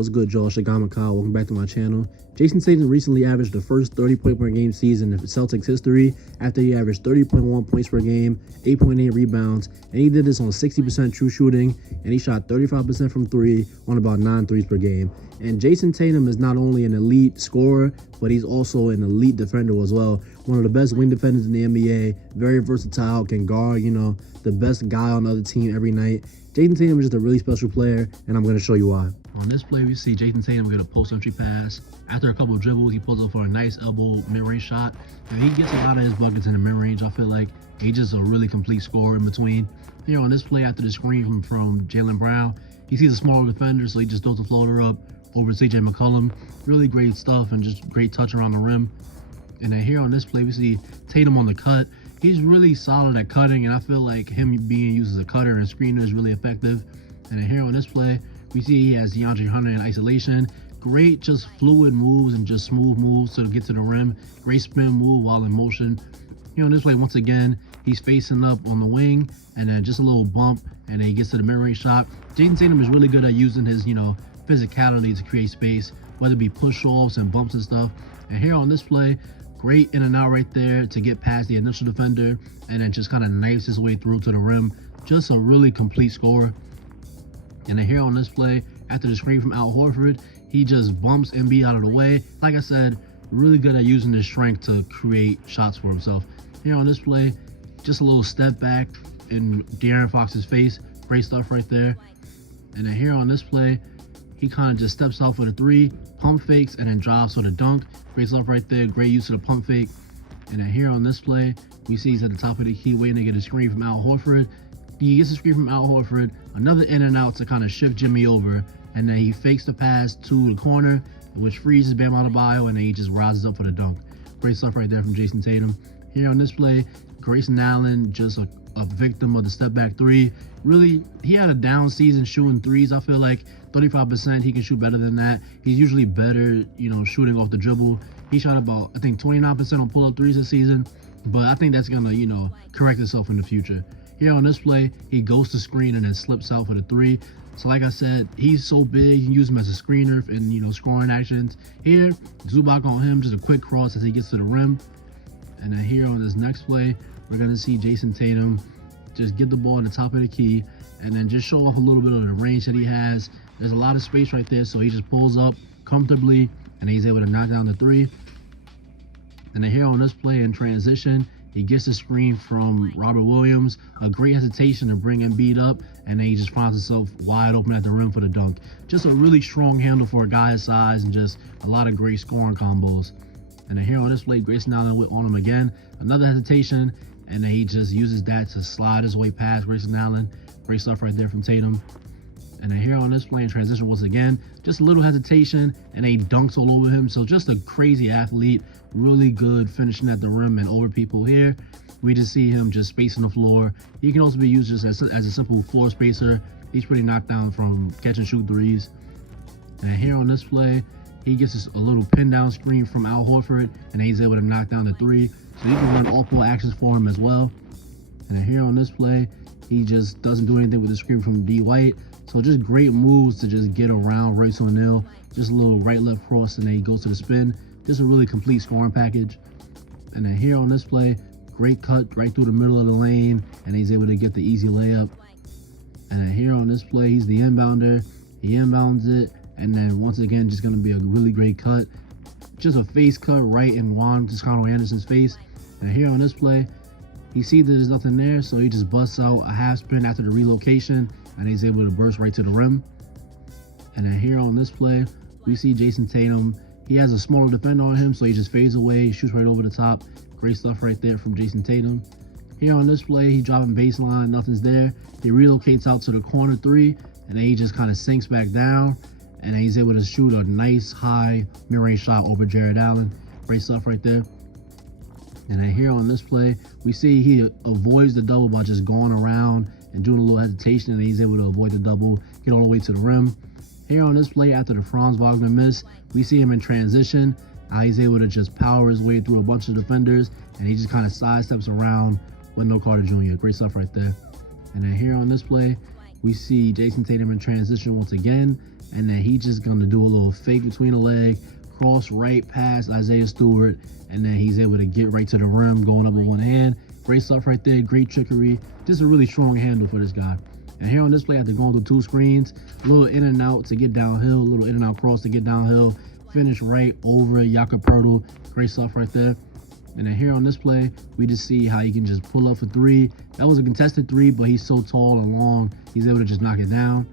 What's good, y'all? Shagama Kyle. Welcome back to my channel. Jayson Tatum recently averaged the first 30-point per game season in Celtics history after he averaged 30.1 points per game, 8.8 rebounds, and he did this on 60% true shooting, and he shot 35% from three on about 9 threes per game. And Jayson Tatum is not only an elite scorer, but he's also an elite defender as well. One of the best wing defenders in the NBA, very versatile, can guard, the best guy on the other team every night. Jayson Tatum is just a really special player, and I'm going to show you why. On this play, we see Jayson Tatum get a post-entry pass. After a couple of dribbles, he pulls up for a nice elbow mid-range shot. And he gets a lot of his buckets in the mid-range. I feel like he's just a really complete scorer in between. Here on this play, after the screen from Jaylen Brown, he sees a smaller defender, so he just throws the floater up over CJ McCollum. Really great stuff and just great touch around the rim. And then here on this play, we see Tatum on the cut. He's really solid at cutting, and I feel like him being used as a cutter and screener is really effective. And then here on this play, we see he has DeAndre Hunter in isolation. Great, just fluid moves and just smooth moves to get to the rim. Great spin move while in motion. Here on this play, once again, he's facing up on the wing, and then just a little bump, and then he gets to the mid-range shot. Jayson Tatum is really good at using his, physicality to create space, whether it be push-offs and bumps and stuff. And here on this play, great in and out right there to get past the initial defender, and then just kind of knifes his way through to the rim. Just a really complete scorer. And then here on this play, after the screen from Al Horford, he just bumps Embiid out of the way. Like I said, really good at using his strength to create shots for himself. Here on this play, just a little step back in De'Aaron Fox's face. Great stuff right there. And then here on this play, he kind of just steps out for the three, pump fakes, and then drives for the dunk. Great stuff right there. Great use of the pump fake. And then here on this play, we see he's at the top of the key waiting to get a screen from Al Horford. He gets a screen from Al Horford, another in and out to kind of shift Jimmy over, and then he fakes the pass to the corner, which freezes Bam Adebayo, and then he just rises up for the dunk. Great stuff right there from Jayson Tatum. Here on this play, Grayson Allen, just a victim of the step back three. Really, he had a down season shooting threes. I feel like 35%, he can shoot better than that. He's usually better, shooting off the dribble. He shot about, I think, 29% on pull-up threes this season, but I think that's gonna, correct itself in the future. Here on this play, he goes to screen and then slips out for the three. So like I said, he's so big, you can use him as a screener in, scoring actions. Here, Zubac on him, just a quick cross as he gets to the rim. And then here on this next play, we're going to see Jayson Tatum just get the ball at the top of the key and then just show off a little bit of the range that he has. There's a lot of space right there, so he just pulls up comfortably and he's able to knock down the three. And then here on this play in transition, he gets the screen from Robert Williams, a great hesitation to bring Embiid up, and then he just finds himself wide open at the rim for the dunk. Just a really strong handle for a guy his size and just a lot of great scoring combos. And then here on this play, Grayson Allen on him again, another hesitation, and then he just uses that to slide his way past Grayson Allen. Great stuff right there from Tatum. And then here on this play in transition once again, just a little hesitation, and he dunks all over him. So just a crazy athlete, really good finishing at the rim and over people here. We just see him just spacing the floor. He can also be used just as a simple floor spacer. He's pretty knocked down from catch and shoot threes. And here on this play, he gets a little pin down screen from Al Horford, and he's able to knock down the three. So you can run all four actions for him as well. And then here on this play, he just doesn't do anything with the screen from D. White. So just great moves to just get around Royce O'Neal. Just a little right-left cross, and then he goes to the spin. Just a really complete scoring package. And then here on this play, great cut right through the middle of the lane, and he's able to get the easy layup. And then here on this play, he's the inbounder. He inbounds it, and then once again, just going to be a really great cut. Just a face cut right in Juan Toscano Anderson's face. And here on this play, he sees that there's nothing there, so he just busts out a half spin after the relocation, and he's able to burst right to the rim. And then here on this play, we see Jayson Tatum. He has a smaller defender on him, so he just fades away, shoots right over the top. Great stuff right there from Jayson Tatum. Here on this play, he dropping baseline, nothing's there. He relocates out to the corner three, and then he just kind of sinks back down, and then he's able to shoot a nice high mid-range shot over Jared Allen. Great stuff right there. And then here on this play, we see he avoids the double by just going around and doing a little hesitation, and he's able to avoid the double, get all the way to the rim. Here on this play, after the Franz Wagner miss, we see him in transition. He's able to just power his way through a bunch of defenders, and he just kind of sidesteps around Wendell Carter Jr. Great stuff right there. And then here on this play, we see Jayson Tatum in transition once again, and then he just gonna do a little fake between the leg, cross right past Isaiah Stewart, and then he's able to get right to the rim, going up with one hand. Great stuff right there, great trickery. Just a really strong handle for this guy. And here on this play, after going through 2 screens, a little in and out to get downhill, a little in and out cross to get downhill, finish right over Jakob Poeltl. Great stuff right there. And then here on this play, we just see how he can just pull up for 3. That was a contested 3, but he's so tall and long, he's able to just knock it down.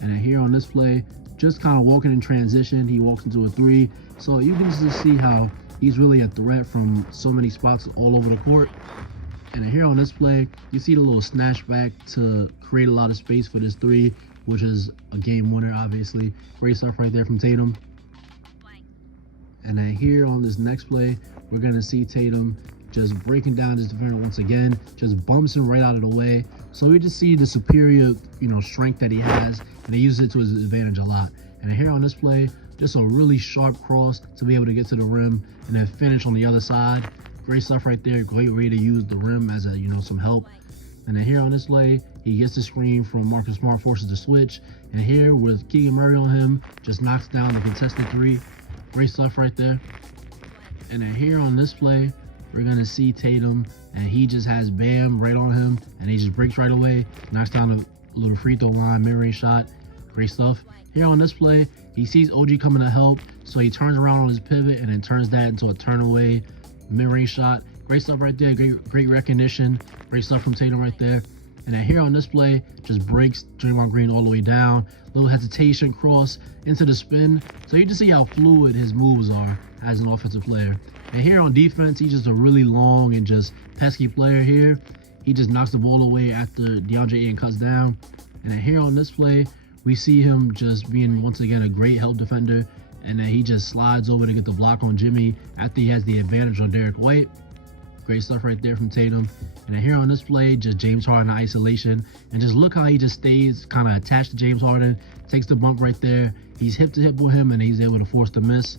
And then here on this play, just kind of walking in transition, he walks into a 3. So you can just see how he's really a threat from so many spots all over the court. And then here on this play, you see the little snatch back to create a lot of space for this 3, which is a game winner, obviously. Great stuff right there from Tatum. And then here on this next play, we're going to see Tatum just breaking down this defender once again, just bumps him right out of the way. So we just see the superior, strength that he has, and he uses it to his advantage a lot. And here on this play, just a really sharp cross to be able to get to the rim and then finish on the other side. Great stuff right there. Great way to use the rim as some help. And then here on this play, he gets the screen from Marcus Smart, forces the switch. And here with Keegan Murray on him, just knocks down the contested 3. Great stuff right there. And then here on this play, we're going to see Tatum, and he just has Bam right on him, and he just breaks right away, knocks down a little free throw line, mid-range shot. Great stuff. Here on this play, he sees OG coming to help, so he turns around on his pivot and then turns that into a turn-away mid-range shot. Great stuff right there. Great recognition. Great stuff from Tatum right there. And then here on this play, just breaks Draymond Green all the way down. Little hesitation, cross into the spin. So you just see how fluid his moves are as an offensive player. And here on defense, he's just a really long and just pesky player here. He just knocks the ball away after DeAndre Ayton cuts down. And then here on this play, we see him just being, once again, a great help defender. And then he just slides over to get the block on Jimmy after he has the advantage on Derek White. Great stuff right there from Tatum. And then here on this play, just James Harden in isolation. And just look how he just stays kind of attached to James Harden. Takes the bump right there. He's hip to hip with him, and he's able to force the miss.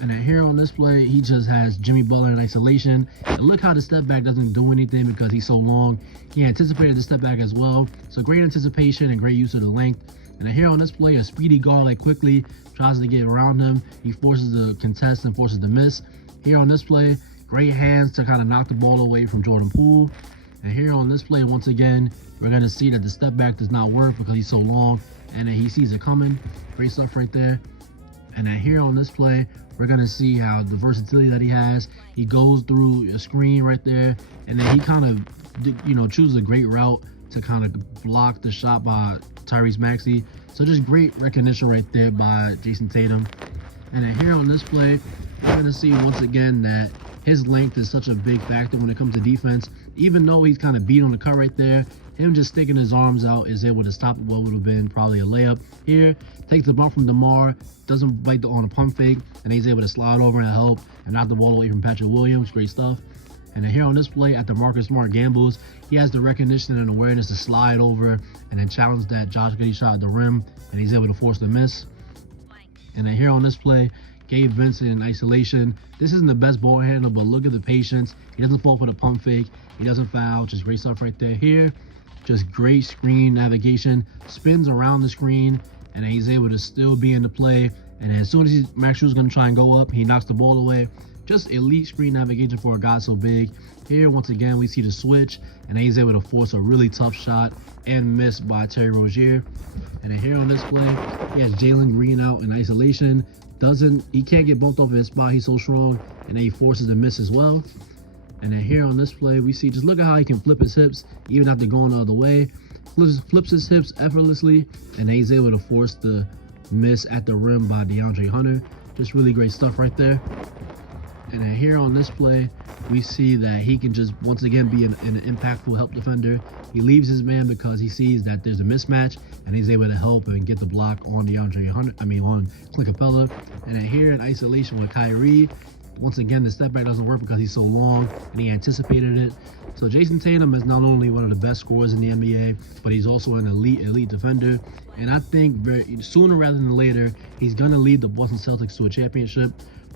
And then here on this play, he just has Jimmy Butler in isolation. And look how the step back doesn't do anything because he's so long. He anticipated the step back as well. So great anticipation and great use of the length. And then here on this play, a speedy guard like quickly tries to get around him. He forces the contest and forces the miss. Here on this play, great hands to kind of knock the ball away from Jordan Poole. And here on this play, once again, we're going to see that the step back does not work because he's so long. And then he sees it coming. Great stuff right there. And then here on this play, we're going to see how the versatility that he has. He goes through a screen right there. And then he kind of, chooses a great route to kind of block the shot by Tyrese Maxey. So just great recognition right there by Jayson Tatum. And then here on this play, we're going to see once again that his length is such a big factor when it comes to defense. Even though he's kind of beat on the cut right there, him just sticking his arms out is able to stop what would have been probably a layup. Here, takes the bump from DeMar, doesn't bite on a pump fake, and he's able to slide over and help and knock the ball away from Patrick Williams. Great stuff. And then here on this play, after Marcus Smart gambles, he has the recognition and awareness to slide over and then challenge that Josh Giddey shot at the rim, and he's able to force the miss. And then here on this play, Gabe Vincent in isolation. This isn't the best ball handler, but look at the patience. He doesn't fall for the pump fake. He doesn't foul. Just great stuff right there. Here, just great screen navigation. Spins around the screen, and then he's able to still be in the play. And then as soon as Max Strus is going to try and go up, he knocks the ball away. Just elite screen navigation for a guy so big. Here, once again, we see the switch, and he's able to force a really tough shot and miss by Terry Rozier. And then here on this play, he has Jalen Green out in isolation. He can't get both over his spot. He's so strong, and then he forces the miss as well. And then here on this play, we see, just look at how he can flip his hips, even after going the other way. Flips his hips effortlessly, and then he's able to force the miss at the rim by DeAndre Hunter. Just really great stuff right there. And then here on this play, we see that he can just, once again, be an impactful help defender. He leaves his man because he sees that there's a mismatch, and he's able to help and get the block on DeAndre Hunter, on Clint Capella. And then here in isolation with Kyrie, once again, the step back doesn't work because he's so long, and he anticipated it. So Jayson Tatum is not only one of the best scorers in the NBA, but he's also an elite defender. And I think sooner rather than later, he's going to lead the Boston Celtics to a championship.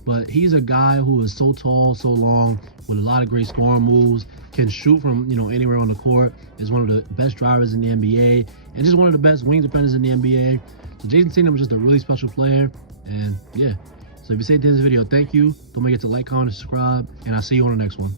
but he's a guy who is so tall, so long, with a lot of great scoring moves, can shoot from, anywhere on the court, is one of the best drivers in the NBA, and just one of the best wing defenders in the NBA. So Jayson Tatum is just a really special player, and yeah. So if you say this video, thank you. Don't forget to like, comment, and subscribe, and I'll see you on the next one.